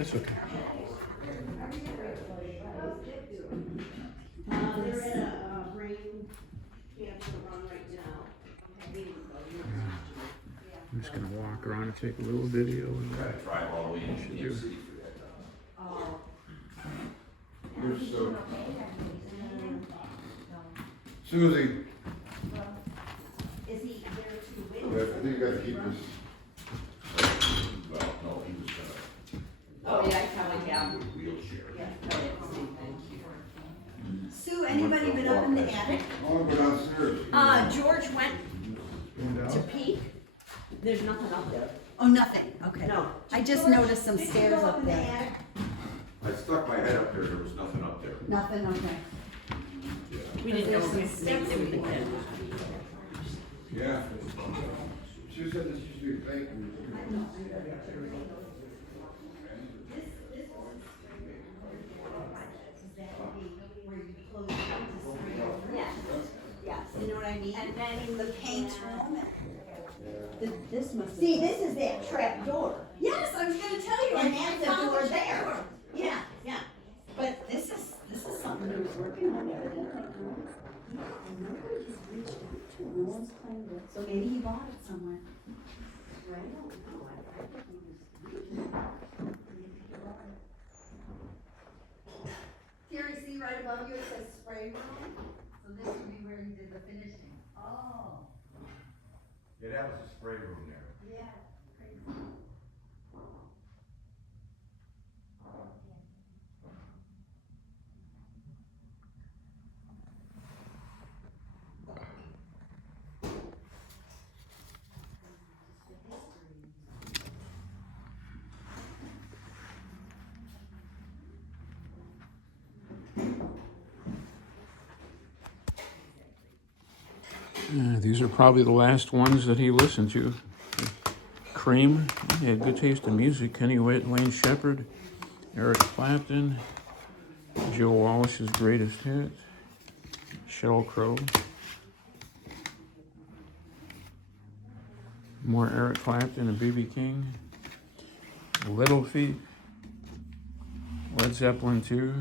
That's okay. They're in a brain cancer run right now. I'm just gonna walk around and take a little video. And Drive all the way in. should do. Here's Sue. Susie. Is he there to I win? think you gotta keep this. Well, no, he was gonna. Oh, yeah, I probably have. Wheelchair. Sue, anybody been up in the attic? I wanna go downstairs. George went And, to peek. There's nothing up there. Oh, nothing, okay. No. I just noticed some stairs up there. I stuck my head up there, there was nothing up there. Nothing, okay. We didn't know There's some if steps they were in there. Yeah. She said this used to be vacant. Yes, yes. You know what I mean? And then In the paint room. this must. See, this is that trap door. Yes, I was gonna tell you. And I that's the found door the there. door. Yeah, yeah. But this is something he was working on evidently. No one's claimed it, so maybe he bought it somewhere. Terry, see right above you, it says spray room, so this would be where he did the finishing. Oh. Yeah, that was a spray room there. Yeah. these are probably the last ones that he listened to. Cream, he had good taste in music. Kenny Wayne Shepherd, Eric Clapton, Joe Walsh's greatest hit, Sheryl Crow, more Eric Clapton and B.B. King, Little Feat, Led Zeppelin 2,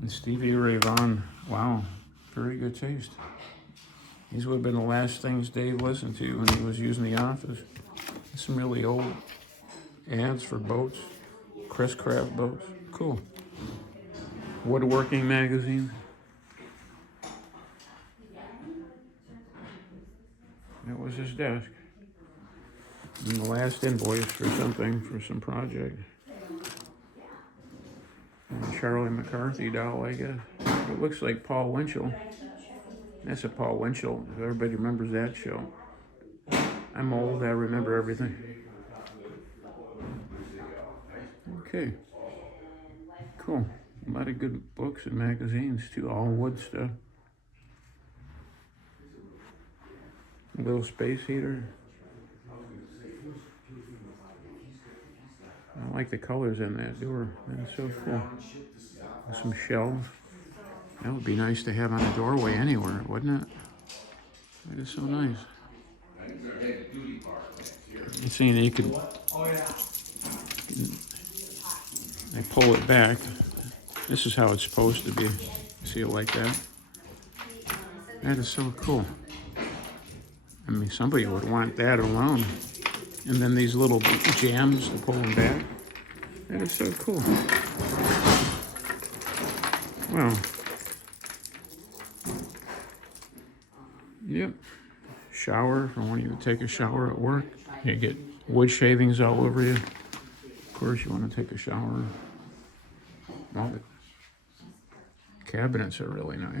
and Stevie Ray Vaughan. Wow, very good taste. These would have been the last things Dave listened to when he was using the office. Some really old ads for boats, Chris Craft boats. Cool. Woodworking magazine. That was his desk. And the last invoice for something, for some project. And Charlie McCarthy doll, I guess. It looks like Paul Winchell. That's a Paul Winchell, if everybody remembers that show. I'm old, I remember everything. Okay. Cool. A lot of good books and magazines too, all wood stuff. A little space heater. I like the colors in that door. That's so cool. Some shelves. That would be nice to have on a doorway anywhere, wouldn't it? That is so nice. You see, you can. I pull it back. This is how it's supposed to be. See it like that? That is so cool. I mean, somebody would want that alone. And then these little jams to pull them back. That is so cool. Wow. Yep. Shower for when you take a shower at work. You get wood shavings all over you. Of course, you want to take a shower. Well, the cabinets are really nice.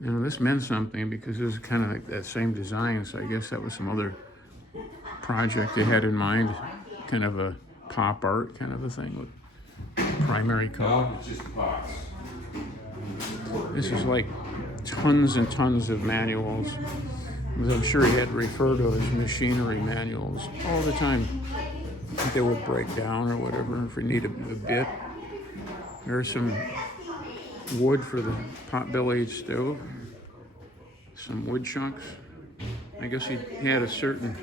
You know, this meant something because this is kind of like that same design, so I guess that was some other project they had in mind. Kind of a pop art kind of a thing with primary color. No, it's just a box. This is like tons and tons of manuals. I'm sure he had to refer to his machinery manuals all the time. They would break down or whatever if you need a bit. There's some wood for the pot-bellied stove. Some wood chunks. I guess he had a certain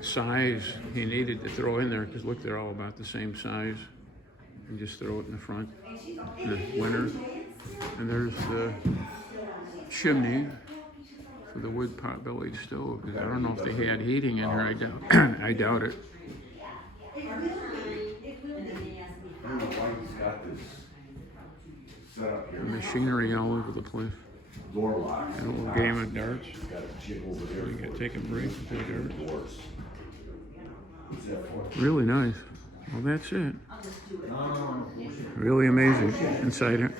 size he needed to throw in there, because look, they're all about the same size. And just throw it in the front in the winter. And there's the chimney for the wood pot-bellied stove, because I don't know if they had heating in here. I doubt, I doubt it. I don't know why he's got this set up here. Machinery all over the place. Door lock. And a little game of darts. He's got a jig over there. You gotta take a break and play darts. Doors. What's that for? Really nice. Well, that's it. No. Really amazing inside here.